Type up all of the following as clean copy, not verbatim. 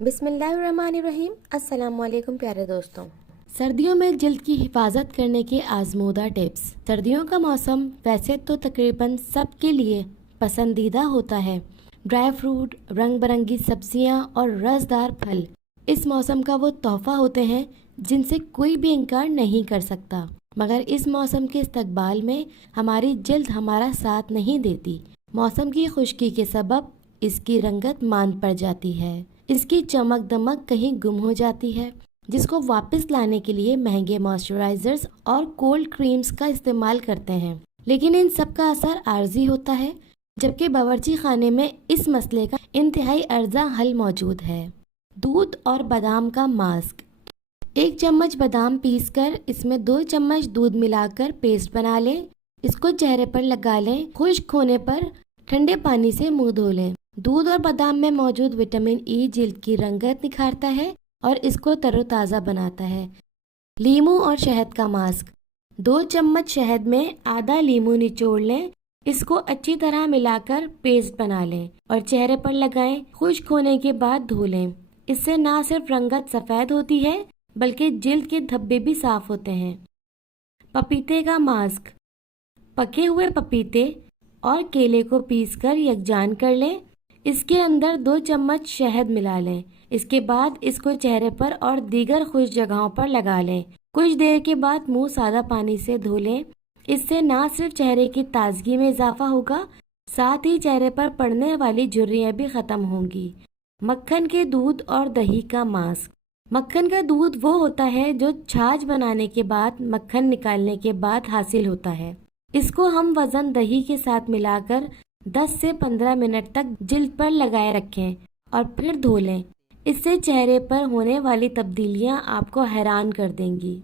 बिस्मिल्लाहिर्रहमानिर्रहीम। अस्सलाम वालेकुम प्यारे दोस्तों। सर्दियों में जल्द की हिफाजत करने के आजमूदा टिप्स। सर्दियों का मौसम वैसे तो तकरीबन सबके लिए पसंदीदा होता है। ड्राई फ्रूट, रंग बिरंगी सब्जियां और रसदार फल इस मौसम का वो तोहफा होते हैं जिनसे कोई भी इनकार नहीं कर सकता। मगर इस मौसम के इस्तकबाल में हमारी जल्द हमारा साथ नहीं देती। मौसम की खुश्की के सबब इसकी रंगत मांद पड़ जाती है, इसकी चमक दमक कहीं गुम हो जाती है, जिसको वापस लाने के लिए महंगे मॉइस्चराइजर्स और कोल्ड क्रीम्स का इस्तेमाल करते हैं। लेकिन इन सब का असर आर्जी होता है, जबकि बावर्ची खाने में इस मसले का इंतहाई अर्जा हल मौजूद है। दूध और बादाम का मास्क। 1 चम्मच बादाम पीसकर इसमें 2 चम्मच दूध मिलाकर पेस्ट बना लें। इसको चेहरे पर लगा लें। खुश्क होने पर ठंडे पानी से मुंह धो लें। दूध और बादाम में मौजूद विटामिन ई जिल्द की रंगत निखारता है और इसको तरोताज़ा बनाता है। लीमू और शहद का मास्क। 2 चम्मच शहद में आधा लीमू निचोड़ लें। इसको अच्छी तरह मिलाकर पेस्ट बना लें और चेहरे पर लगाएं। खुश्क होने के बाद धो लें। इससे ना सिर्फ रंगत सफ़ेद होती है बल्कि जिल्द के धब्बे भी साफ होते हैं। पपीते का मास्क। पके हुए पपीते और केले को पीसकर यकजान कर लें। इसके अंदर 2 चम्मच शहद मिला लें। इसके बाद इसको चेहरे पर और दीगर खुश जगहों पर लगा लें। कुछ देर के बाद मुंह सादा पानी से धो लें। इससे ना सिर्फ चेहरे की ताजगी में इजाफा होगा, साथ ही चेहरे पर पड़ने वाली झुर्रियां भी खत्म होंगी। मक्खन के दूध और दही का मास्क। मक्खन का दूध वो होता है जो छाछ बनाने के बाद मक्खन निकालने के बाद हासिल होता है। इसको हम वजन दही के साथ मिलाकर 10 से 15 मिनट तक जिल्द पर लगाए रखें और फिर धो लें। इससे चेहरे पर होने वाली तब्दीलियां आपको हैरान कर देंगी।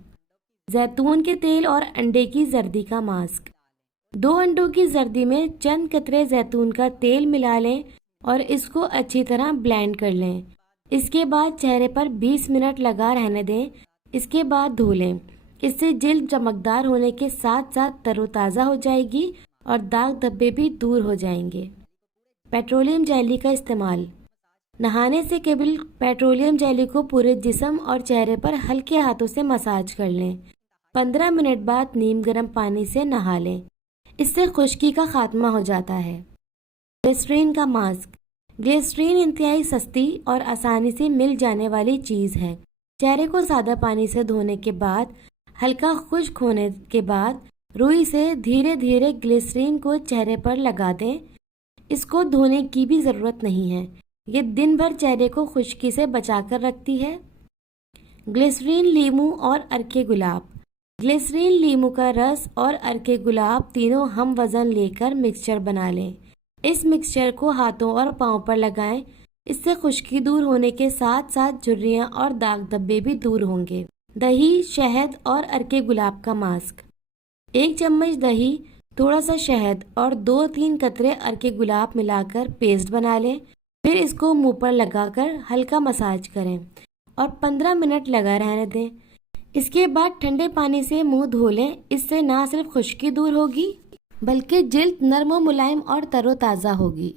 जैतून के तेल और अंडे की जर्दी का मास्क। 2 अंडों की जर्दी में चंद कतरे जैतून का तेल मिला लें और इसको अच्छी तरह ब्लेंड कर लें। इसके बाद चेहरे पर 20 मिनट लगा रहने दें। इसके बाद धो लें। इससे जिल्द चमकदार होने के साथ साथ तरोताज़ा हो जाएगी और दाग धब्बे भी दूर हो जाएंगे। पेट्रोलियम जेली का इस्तेमाल। नहाने से कबल पेट्रोलियम जेली को पूरे जिस्म और चेहरे पर हल्के हाथों से मसाज कर लें। 15 मिनट बाद नीम गर्म पानी से नहा लें। इससे खुश्की का खात्मा हो जाता है। ग्लिसरीन का मास्क। ग्लिसरीन इंतहाई सस्ती और आसानी से मिल जाने वाली चीज़ है। चेहरे को सादा पानी से धोने के बाद हल्का खुश्क होने के बाद रुई से धीरे धीरे ग्लिसरीन को चेहरे पर लगा दें। इसको धोने की भी ज़रूरत नहीं है, ये दिन भर चेहरे को खुश्की से बचाकर रखती है। ग्लिसरीन, लीमू और अर्के गुलाब। ग्लिसरीन, लीमू का रस और अर्के गुलाब तीनों हम वज़न लेकर मिक्सचर बना लें। इस मिक्सचर को हाथों और पाँव पर लगाएं। इससे खुश्की दूर होने के साथ साथ झुर्रियाँ और दाग धब्बे भी दूर होंगे। दही, शहद और अर्के गुलाब का मास्क। 1 चम्मच दही, थोड़ा सा शहद और 2-3 कतरे अर्के गुलाब मिलाकर पेस्ट बना लें। फिर इसको मुंह पर लगाकर हल्का मसाज करें और 15 मिनट लगा रहने दें। इसके बाद ठंडे पानी से मुंह धो लें। इससे ना सिर्फ खुश्की दूर होगी बल्कि जिल्द नरम व मुलायम और तरोताज़ा होगी।